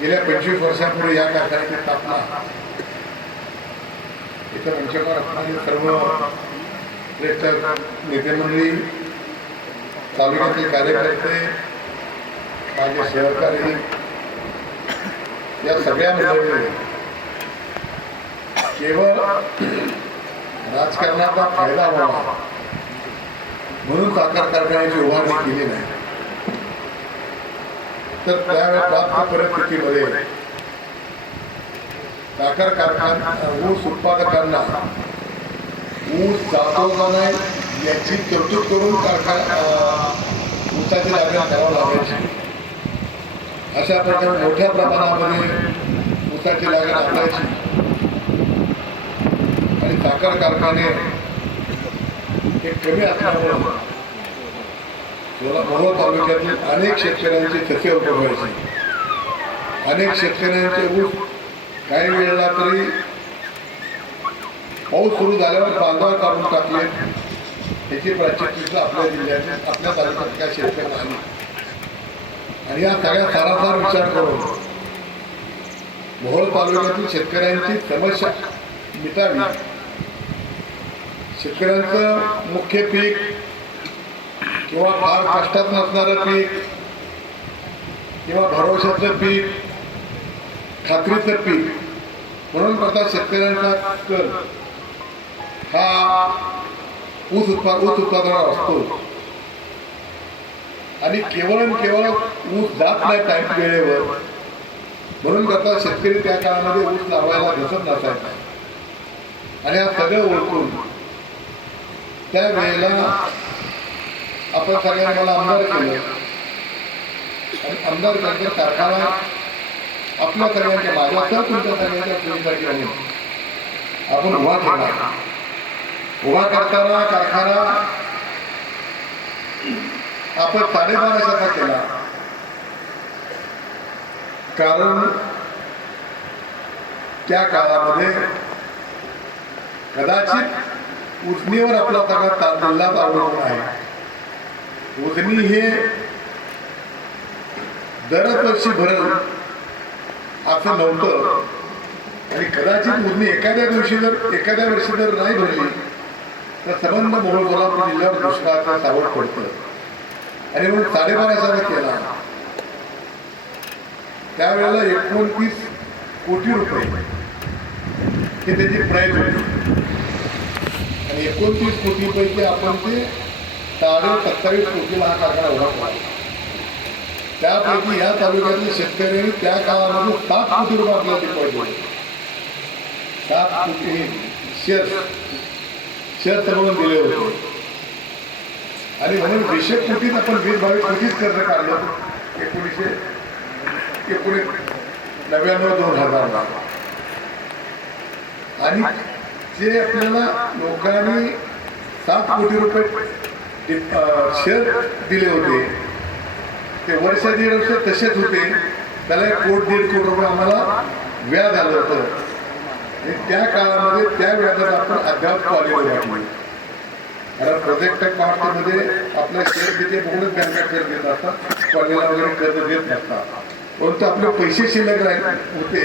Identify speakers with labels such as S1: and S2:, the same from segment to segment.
S1: गेल्या पंचवीस वर्षापूर्वी या कारखान्याची स्थापना इथं मंचकावर असणारे सर्व श्रेष्ठ नेते मंडळी तालुक्यातील कार्यकर्ते माझे सहकारी या सगळ्या मंडळी केवळ राजकारणाचा फायदा व्हावा म्हणून साखर कारखान्याची उभारणी केली नाही. तर त्यावेळेस प्राप्त परिस्थितीमध्ये साखर कारखाना ऊस उत्पादकांना ऊस जातो का नाही याची तरतूद करून कारखाना ऊसाची लागण करावं लागायची. अशा प्रकारे मोठ्या प्रमाणामध्ये ऊसाची लागण असायची आणि साखर कारखाने हे कमी असल्यामुळं मोहोळ तालुक्यातील अनेक शेतकऱ्यांचे ससे उपवायचे. अनेक शेतकऱ्यांचे ऊस काही वेळेला तरी पाऊस सुरू झाल्यावर बांधावर काढून टाकले. त्याची प्राचित्य आपल्या जिल्ह्यातील आपल्या तालुक्यात काय शेतकऱ्यांना आली आणि या सगळ्या सारासार विचार करून मोहोळ तालुक्यातील शेतकऱ्यांची समस्या मिटावी. शेतकऱ्यांचं मुख्य पीक किंवा फार कष्टात नसणारं पीक किंवा भरोशाचं पीक खात्रीचं पीक म्हणून करता शेतकऱ्यांचा कल हा ऊस उत्पाद ऊस उत्पादनावर असतो. आणि केवळ आणि केवळ ऊस जात नाही टाईम वेळेवर म्हणून करता शेतकरी त्या काळामध्ये ऊस लावायला दिसत नसायचा. आणि हा सगळं ओळखून त्या वेळेला आपण सगळ्यांनी मला आमदार केलं. आणि आमदार त्यांच्या कारखाना आपल्या सगळ्यांच्या माझ्या तर तुमच्या सगळ्यांच्या सोयीसाठी आहे आपण उभा केला उभा करताना कारखाना आपण साडेबाराशेचा केला? कारण त्या काळामध्ये कदाचित उजनीवर आपला सगळा ता- अवलंबून आहे. उजनी हे दरच वर्षी भरल असं नव्हतं. आणि कदाचित उजनी एखाद्या दिवशी जर एखाद्या वर्षी जर नाही भरली तर संबंध मोहोळ कोल्हापूर जिल्ह्यावर दुष्काळाचा सावट पडतं. आणि मग साडेबाराशेला केला. त्यावेळेला एकोणतीस कोटी रुपये हे त्याची प्राईज होती. आणि एकोणतीस कोटीपैकी आपण ते साडे सत्तावीस कोटीला हा कारखाना उभा केला त्यापैकी या तालुक्यातील शेतकऱ्यांनी त्या काळामध्ये सात कोटी रुपये आपल्याला डिपॉझिट सात कोटी शेअर शेअर्स म्हणून दिले होते. आणि म्हणून वीसशे कोटीत आपण वीस बावीस कोटीच कर्ज काढलं एकोणीसशे एकोणीस नव्याण्णव दोन हजार आणि जे आपल्याला लोकांनी सात कोटी रुपये शेअर दिले होते. ते वर्ष दीड वर्ष तसेच होते. त्याला एक कोट दीड कोटी रुपये आम्हाला व्याज आलं होतं. आणि त्या काळामध्ये त्या व्याजात आपण अद्याप कॉलेज वाटली कारण प्रोजेक्ट कॉस्टमध्ये आपल्या शेअर तिथे बघूनच बँका कर्ज देत असतात. कॉलेजला वगैरे कर्ज देत नसतात. परंतु आपले पैसे शिल्लक राहिले होते.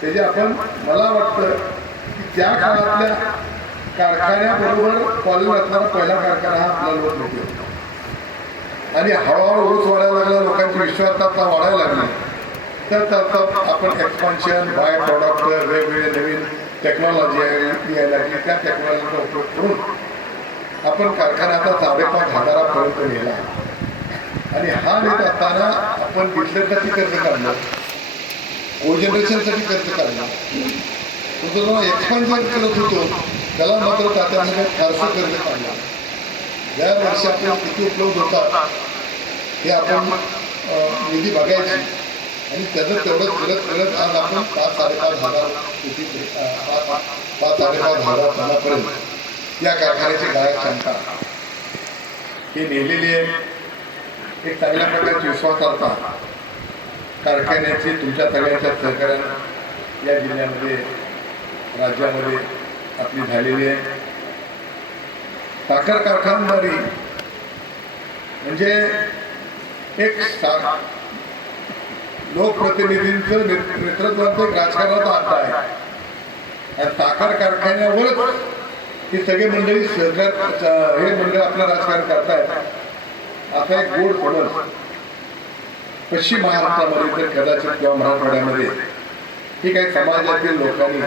S1: त्याचे आपण मला वाटतं की त्या काळातल्या कारखान्याबरोबर कॉलेज असणारा पहिला कारखाना हा आपला लोक होते आणि हळूहळू ऊस वाढायला लागला लोकांची विश्वासता वाढायला लागली. तर त्याचा आपण एक्सपान्शन बाय प्रॉडक्ट वेगवेगळे नवीन टेक्नॉलॉजी यायला लागली. त्या टेक्नॉलॉजीचा उपयोग करून आपण कारखान्याचा साडेपाच हजारापर्यंत नेला. आणि हा नेत असताना आपण बिल्डरसाठी कर्ज काढलं. कोजनरेशनसाठी कर्ज काढलं. तो जेव्हा एक्सपान्शन करत होतो त्याला मात्र तात्याने फारसं कर्ज काढलं ज्या वर्षी आपल्याला किती उपलब्ध होतात हे आपण निधी बघायची. आणि त्याचं तेवढं करत करत आज आपण पाच साडेपाच हजार किती पाच पाच साडेपाच हजार टनापर्यंत या कारखान्याची गायक क्षमता हे नेलेली आहे एक चांगल्या प्रकारची विश्वासार्हता कारखान्याची तुमच्या सगळ्यांच्या सहकार्यानं या जिल्ह्यामध्ये राज्यामध्ये आपली झालेली आहे. साखर कारखानदारी म्हणजे एक सा लोकप्रतिनिधींचं नेतृत्वाचं एक राजकारणाचा अड्डा आहे. आणि साखर कारखान्यावरच ही सगळी मंडळी सहकार हे मंडळ आपलं राजकारण करतायत. असा एक गोड समज पश्चिम महाराष्ट्रामध्ये तर कदाचित किंवा मराठवाड्यामध्ये ही काही समाजातील लोकांनी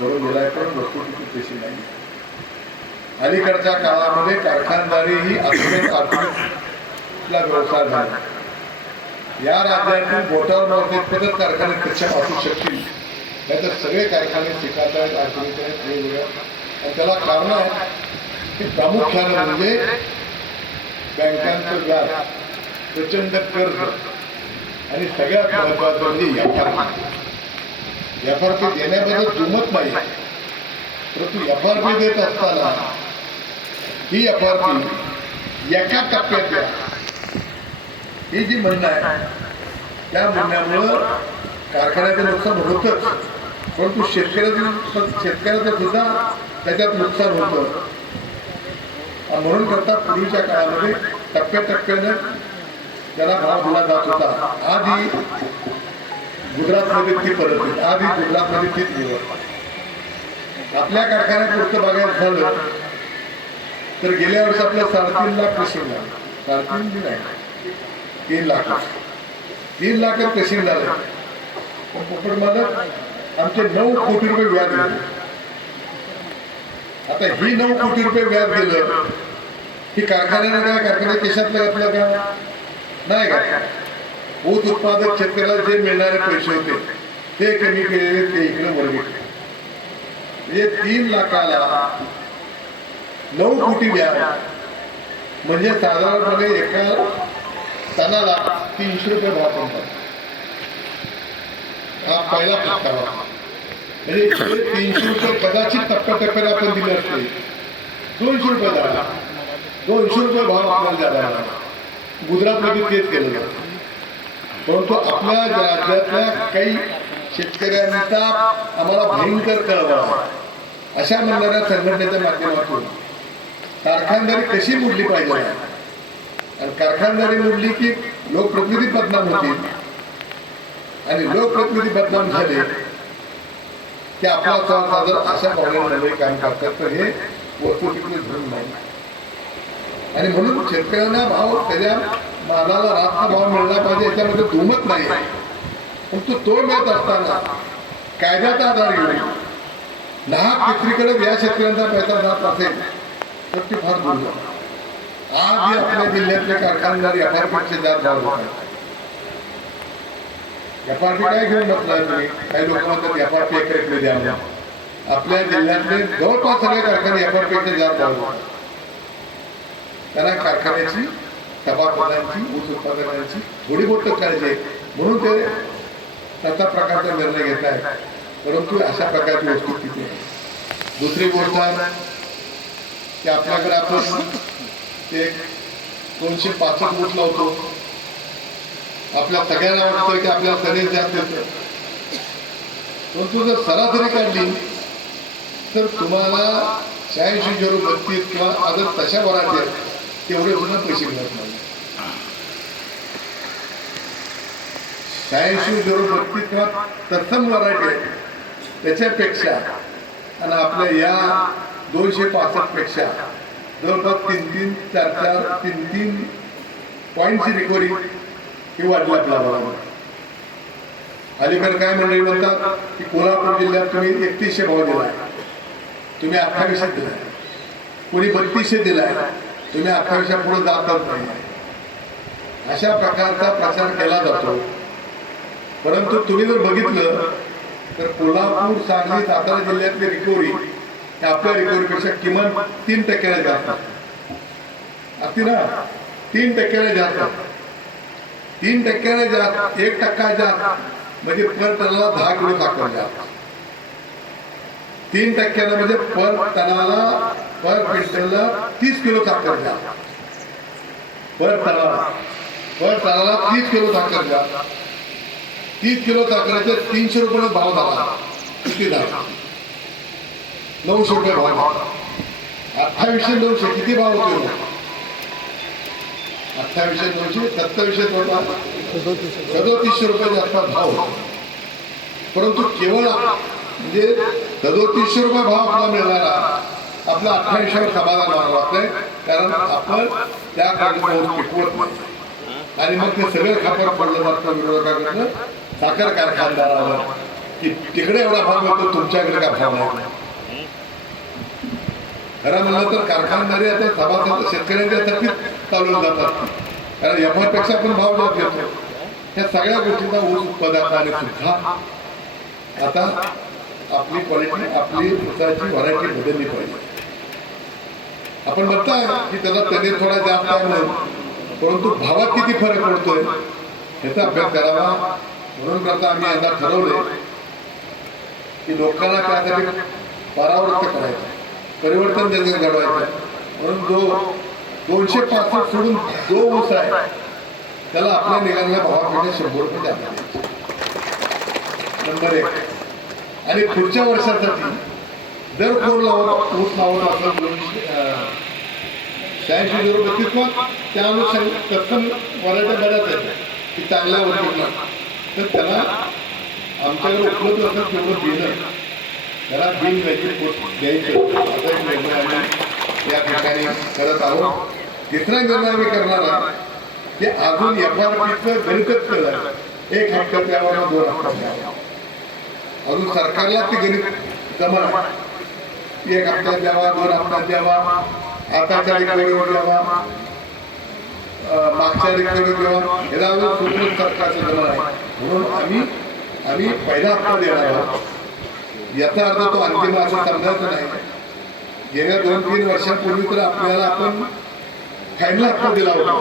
S1: करून दिलाय पण वस्तुस्थिती तशी नाही अलीकडच्या काळामध्ये कारखानदारी ही आधुनिक आर्थिकला व्यवसाय झाला. या राज्यातील बोटावर मोजणे कारखाने सक्षम असू शकतील. नाहीतर सगळे कारखाने शिकायत आहेत आधुनिक आहेत वेगवेगळ्या आणि त्याला कारण आहे की प्रामुख्यानं म्हणजे बँकांचं व्याज प्रचंड कर्ज आणि सगळ्यात महत्वाचं म्हणजे व्यापार एफ आर पी देण्याबद्दल जुमत नाही. परंतु एफ आर पी देत असताना ही एफ आर पी एका टप्प्यात द्या. ही जी म्हणणं आहे त्या म्हणण्यामुळं कारखान्याचं नुकसान होतंच. परंतु शेतकऱ्याचं शेतकऱ्याचं सुद्धा त्याच्यात नुकसान होतं. म्हणून करता पूर्वीच्या काळामध्ये टप्प्याटप्प्यानं त्याला भाव दिला जात होता. आधी गुजरातमध्ये ती पद्धत आधी गुजरातमध्ये तीच निवड आपल्या कारखान्यात पुढचं बघायला झालं. तर गेल्या वर्षी आपल्या साडेतीन लाख पेशिंग झालं. साडेतीन बी नाही. तीन लाख तीन लाख पेशिंग झालं. पण पोपट मालक आमचे नऊ कोटी रुपये व्याज गेले. आता ही नऊ कोटी रुपये व्याज गेलं ही कारखान्यानं काय कारखान्या केशातलं घातलं का? नाही का ऊस उत्पादक शेतकऱ्याला जे मिळणारे पैसे होते ते कमी केलेले ते इकडे वर्ग म्हणजे तीन लाखाला नऊ कोटी व्याज म्हणजे साधारणपणे एका टनाला तीनशे रुपये भाव पडतात. हा पहिला फटका म्हणजे तीनशे रुपये कदाचित टप्प्याटप्प्याने आपण दिले असते. दोनशे रुपये झाला. दोनशे रुपये भाव आपल्याला द्यावा गुजरातमध्ये तेच केलं जातं. परंतु आपल्या राज्यातल्या काही शेतकऱ्यांचा आम्हाला भयंकर कळवा अशा म्हणणाऱ्या संघटनेच्या माध्यमातून कारखानदारी कशी मोडली पाहिजे? आणि कारखानदारी मोडली की लोकप्रतिनिधी बदनाम होतील? आणि लोकप्रतिनिधी बदनाम झाले की आपला जर अशा पावण्यामध्ये काम करतात तर हे वस्तुस्थिती धरून नाही. आणि म्हणून शेतकऱ्यांना भाव त्याच्या मालाला रास्त भाव मिळला पाहिजे याच्यामध्ये दुमत नाही. पण तो मिळत असताना कायद्याचा आधार घेऊन नाहक विक्रीकडे या शेतकऱ्यांचा पैसा जात असेल तर ती फार दुर्गम आज हे आपल्या जिल्ह्यातले कारखानदार एफ आर जात भाव एफ आर काय घेऊन बसलाय तुम्ही? काही लोक म्हणतात एफ आर द्या आपल्या जिल्ह्यातले जवळपास सगळे कारखाने एफ आर जात भाव त्यांना कारखान्याची सभापदांची ऊस उत्पादनांची थोडी मोठं करायची आहे. म्हणून ते त्याचा प्रकारचा निर्णय घेत आहे परंतु अशा प्रकारची वस्तुस्थिती आहे दुसरी गोष्ट की आपल्याकडे आपण ते दोनशे पासष्ट वोट लावतो. आपल्या सगळ्यांना वाटतं की आपल्याला सगळे जास्त येतं परंतु जर सरासरी काढली तर तुम्हाला शहाऐंशी झिरो बत्तीस किंवा अजून तशा वराठी आहेत. तेवढे पुन्हा पैसे मिळत नाही. शहाऐंशी झिरो बत्तीस किंवा तत्सम मराठी त्याच्यापेक्षा आणि आपल्या या दोनशे पासष्टपेक्षा जवळपास तीन तीन चार चार तीन तीन पॉईंटची रिकव्हरी ही वाढली आपल्या भागामध्ये अलीकडे काय मंडळी म्हणतात की कोल्हापूर जिल्ह्यात तुम्ही एकतीसशे भाव दिलाय. तुम्ही अठ्ठावीसशे दिलाय. कोणी बत्तीसशे दिलाय. तुम्ही अठ्ठावीसशे पुढे जातच नाही. अशा प्रकारचा प्रचार केला जातो. परंतु तुम्ही जर बघितलं तर कोल्हापूर सांगली सातारा जिल्ह्यातली रिकव्हरी ही आपल्या रिकव्हरीपेक्षा किमान तीन टक्क्याने जास्त. असते ना? तीन टक्क्याने जास्त. तीन टक्क्याने जास्त एक टक्का जास्त. म्हणजे पर टनाला दहा किलो साखर जास्त. तीन टक्क्यानं म्हणजे पर टनाला पर क्विंटलला तीस किलो साखर द्या पर टनाला पर टनाला तीस किलो साखर द्या तीस किलो साखरेचे तीनशे रुपये भाव झाला. किती झाला? नऊशे रुपये भाव झाला. अठ्ठावीसशे नऊशे किती भाव होते? अठ्ठावीसशे नऊशे सत्तावीसशे थोडा सदोतीसशे रुपयाच्या आसपास भाव परंतु केवळ म्हणजे सदोतीसशे रुपये भाव आपला मिळाला. आपलं अठ्ठ्याऐंशीवर समाधान मानावं लागतंय कारण आपण त्या काळी पिकवत नाही. आणि मग ते सगळं खापर पडलं जातं विरोधकाकडनं. साखर कारखानदारावर. की तिकडे एवढा भाव मिळतो तुमच्याकडे का भाव नाही? खरं म्हणलं तर कारखानदारी आता सभासद शेतकऱ्यांच्या थकीत चालून जातात. कारण एफआर पण भाव जात घेतो. ह्या सगळ्या गोष्टींचा ऊस उत्पादकाने सुद्धा आता आपली क्वालिटी आपली ऊसाची व्हरायटी बदलली पाहिजे. आपण बघताय की त्याचा त्याने थोडा जास्त आहे म्हणून परंतु भावात किती फरक पडतोय याचा अभ्यास करावा. म्हणून करता आम्ही यांना ठरवले की लोकांना त्यासाठी परावृत्त करायचं परिवर्तन त्यांचं घडवायचं म्हणून जो दोनशे पासष्ट सोडून जो ऊस आहे त्याला आपल्या निघालेल्या भावाकडे शंभर रुपये द्यावे नंबर एक. आणि पुढच्या वर्षासाठी जर कोण लावत ऊस लावत असेल दोनशे अं, शहाऐंशी झिरो बत्तीस पण त्या अनुषंग तत्सम वरायच्या बऱ्याच आहेत की चांगल्या वर्षाला तर त्याला आमच्याकडे उपलब्ध असेल तेवढं देणं त्याला बिल द्यायची द्यायचं असा एक निर्णय आम्ही या ठिकाणी करत आहोत. तिसरा निर्णय आम्ही करणार आहे की अजून एफ आर पीचं गणितच केलं एक हप्ता द्यावा दोन हप्ता. अजून सरकारला ते गणित जमा एक हप्ता द्यावा दोन हप्ता द्यावा. आताच्या रिकव्हरीवर द्यावा? मागच्या रिकव्हरी द्यावा? याला अजून सुप्रीम सरकारचं जमा आहे? म्हणून आम्ही आम्ही पहिला हप्ता देणार आहोत. याचा अर्थ तो अंतिम असं समजायचं नाही. गेल्या दोन तीन वर्षांपूर्वी तर आपल्याला आपण फायनल हप्ता दिला होता.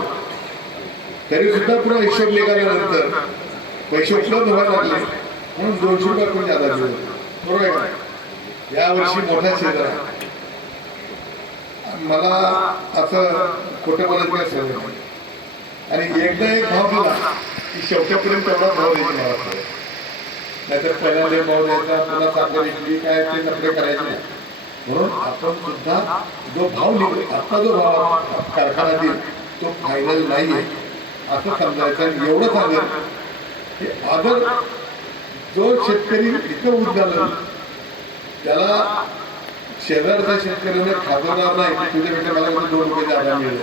S1: तरी सुद्धा पुन्हा हिशोब निघाल्यानंतर पैसे उपलब्ध व्हायला लागले. म्हणून दोनशे रुपये आपण जादा दिले? बरोबर आहे का? यावर्षी मोठा शेजार आहे. मला असं खोटं बोलायचं काय सवय आणि एकदा एक भाव दिला की शेवट्यापर्यंत तेवढा भाव द्यायची मला नाहीतर पहिल्यांदा भाव द्यायचा पुन्हा साखर विकली काय ते नकडे करायचे नाही. म्हणून आपण सुद्धा जो भाव निघतो आता जो भाव कारखाना देईल तो फायनल आहे असं समजायचं आणि एवढं सांगेल की अदर जो शेतकरी इथं उद्गालन त्याला शेजारच्या शेतकऱ्याने खाजवणार नाही की तुझ्यापेक्षा मला दोन रुपये जागा मिळेल.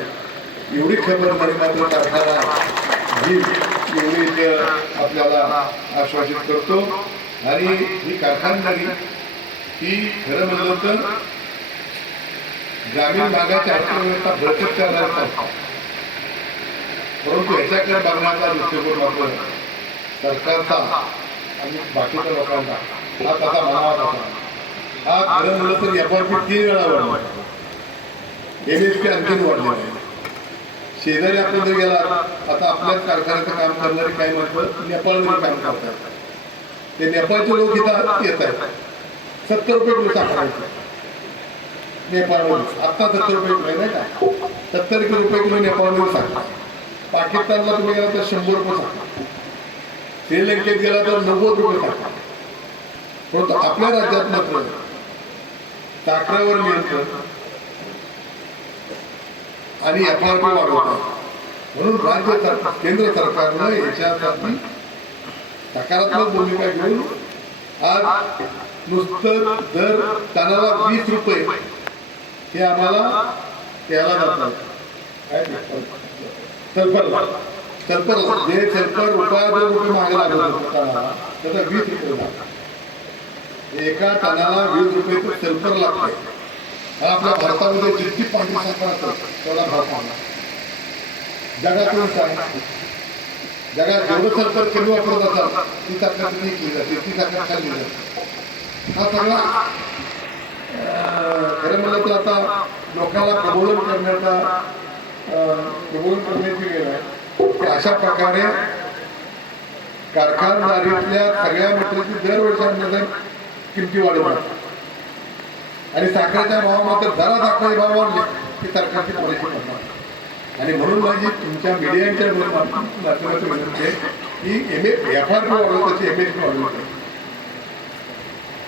S1: एवढी खबरदारी मात्र कारखाना घेईल एवढी आपल्याला आश्वासित करतो. आणि ही कारखानदारी ही खरं म्हणलं तर ग्रामीण भागाची अर्थव्यवस्था भरकट करणार संस्था परंतु ह्याच्याकडे बघण्याचा दृष्टिकोन मात्र सरकारचा आणि बाकीच्या लोकांचा. हा तसा म्हणावा तसा हा खरं म्हणलं तर एफ आर तीन वेळा वाढला. एम एस पी आणखीन वाढले आहे शेजारी आपण जर गेला आता आपल्याच कारखान्याचं काम करणारे काय म्हणतात नेपाळमध्ये काम करतात. ते नेपाळचे लोक इथं येत आहेत. सत्तर रुपये किलो साखरायचं नेपाळमध्ये. आत्ता सत्तर रुपये किलो नाही का? सत्तर किलो रुपये किलो नेपाळमध्ये साखर पाकिस्तानला तुम्ही गेला तर शंभर रुपये साखर श्रीलंकेत गेला तर नव्वद रुपये साखर परंतु आपल्या राज्यात मात्र साखरेवर नियंत्रण आणि एफ आर पी वाढवतात म्हणून राज्य सरकार केंद्र सरकारनं याच्यासाठी सकारात्मक भूमिका घेऊन आज नुसतं दर टनाला वीस रुपये हे आम्हाला द्यायला जातात. काय ते? सल्फरला. सल्फरला. जे सल्फर रुपया दोन रुपये मागे लागत होता त्याचा वीस रुपये लागतात. एका टनाला वीस रुपये तर सेल्फर लागते आणि आपल्या भारतामध्ये जितकी पाणी साखर असतात तेवढा भाव पाहणार. जगातून काय जगात जेवढं सरकार कमी वापरत असतात ती साखर किती केली जाते ती साखर खाल्ली जाते. हा सगळा खरं म्हणलं तर आता लोकांना प्रबोधन करण्याचा प्रबोधन करण्याची वेळ आहे. की अशा प्रकारे कारखानदारीतल्या सगळ्या मटेरियलची दरवर्षांमध्ये किमती वाढवणार आणि साखरेच्या भावामध्ये जरा साखरेचे भाव वाढले की सरकारची पॉलिसी पडणार आणि म्हणून माझी तुमच्या मीडियांच्या माध्यमातून विनंती आहे की M A F R P वाढवत तशी एम एस पी वाढवत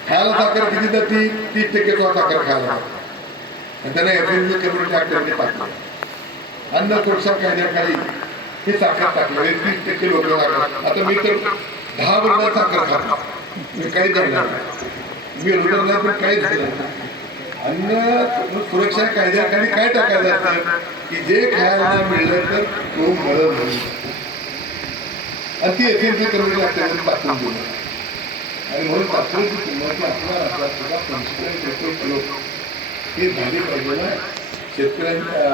S1: खायला साखर किती तर ती तीस टक्के तो साखर खायला आणि त्यांना एफ एम कम्युनिटी ऍक्टिव्हिटी टाकली अन्न सुरक्षा कायद्याखाली हे साखर टाकलं हे तीस टक्के लोक आता मी तर दहा वर्षात साखर खातो. मी काही झालं नाही. मी रुग्ण पण काहीच अन्न सुरक्षा कायद्याखाली काय टाकायचं असतं? की जे खायला मिळलं तर तो मळत म्हणून. आणि ती एफएमसी करून लागते टाकून दिलं. आणि म्हणून साखरेची किंमत असणार आपला सुद्धा पंचवीस पेट्रोल किलो हे झाली पाहिजे ना शेतकऱ्यांच्या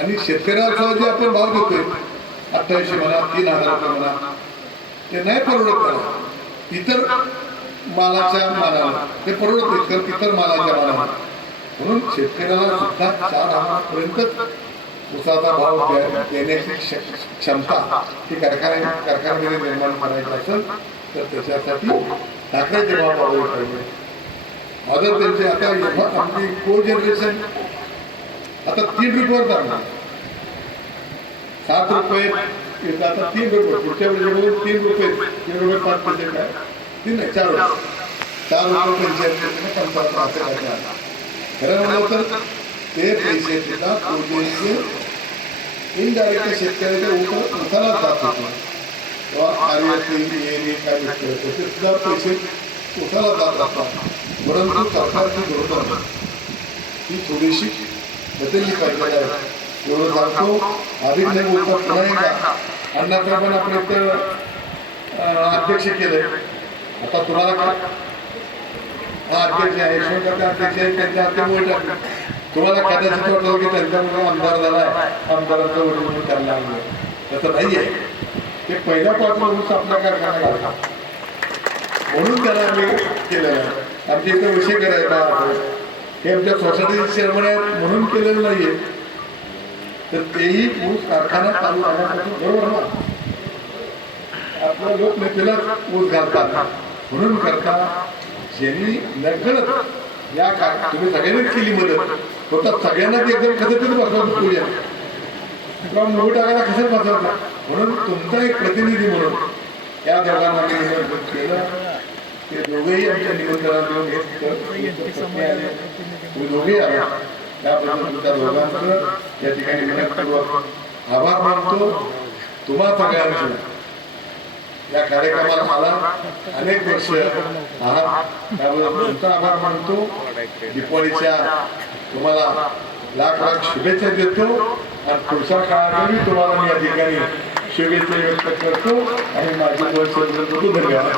S1: आणि शेतकऱ्याचा जे आपण भाव देतोय अठ्ठावीसशे म्हणा तीन हजार रुपये म्हणा ते नाही परवडत त्याला. इतर मालाच्या मानाला ते परवडत नाही तर इतर मालाच्या मानाला म्हणून शेतकऱ्याला सुद्धा चार हजारापर्यंत उसाचा भाव देण्याची क्षमता ती कारखान्या कारखान्यामध्ये निर्माण करायची असेल तर त्याच्यासाठी साखरेचे भाव वाढवले पाहिजे. माझं त्यांचे आता एव्हा आमची को जनरेशन आता तीन रुपयावर जाणार. सात रुपये आता तीन रुपये पुढच्या वेळेस तीन रुपये तीन रुपये पाच पैसे काय? तीन नाही चार रुपये चार रुपये पंच्याऐंशी पंचावन्न असं काय ते आहे. खरं म्हणलं तर ते पैसे सुद्धा पूजेचे इनडायरेक्ट शेतकऱ्याच्या उठा उठाला जात होते. किंवा आर्यश्री एरी काय ते सुद्धा पैसे उठाला जात असतात परंतु सरकारची धोरण ही थोडीशी बदलली पाहिजे आहे. एवढं सांगतो अधिक नाही बोलता पुन्हा एकदा. अण्णाचं पण आपण अं, अध्यक्ष केलंय आता तुम्हाला अध्यक्ष आहे यशवंत अध्यक्ष आहे त्यांच्या हातामुळे टाकले तुम्हाला कदाचित वाटलं की त्यांचा मुलगा आमदार झाला आहे. आमदारांचा वडील म्हणून त्यांना लागलं तसं नाही आहे ते पहिल्यापासून ऊस आपल्या कारखान्याला म्हणून त्याला आम्ही केलेलं आहे. आमच्या इथे विषय करायचा हे आमच्या सोसायटीचे चेअरमन आहेत म्हणून केलेलं नाहीये. तर तेही ऊस कारखाना चालू झाल्यापासून बरोबर ना? आपल्या लोकनेतेला ऊस घालतात. म्हणून करता ज्यांनी नकळत या का तुम्ही सगळ्यांनीच केली मदत फक्त सगळ्यांनाच एकदम खचतच बसवत पूजा. किंवा मूळ टाकायला कसं बसवता म्हणून तुमचा एक प्रतिनिधी म्हणून या दोघांना मी निमंत्रण केलं. ते दोघेही आमच्या निमंत्रणात तुम्ही दोघेही आले त्याबद्दल तुमच्या दोघांचं या ठिकाणी आभार मानतो. तुम्हा सगळ्यांचं या कार्यक्रमाला मला अनेक वर्ष आहात. त्याबद्दल आभार मानतो. दीपावलीच्या तुम्हाला लाख लाख शुभेच्छा देतो. आणि पुढच्या काळातही तुम्हाला मी या ठिकाणी शुभेच्छा व्यक्त करतो. आणि माझी धन्यवाद.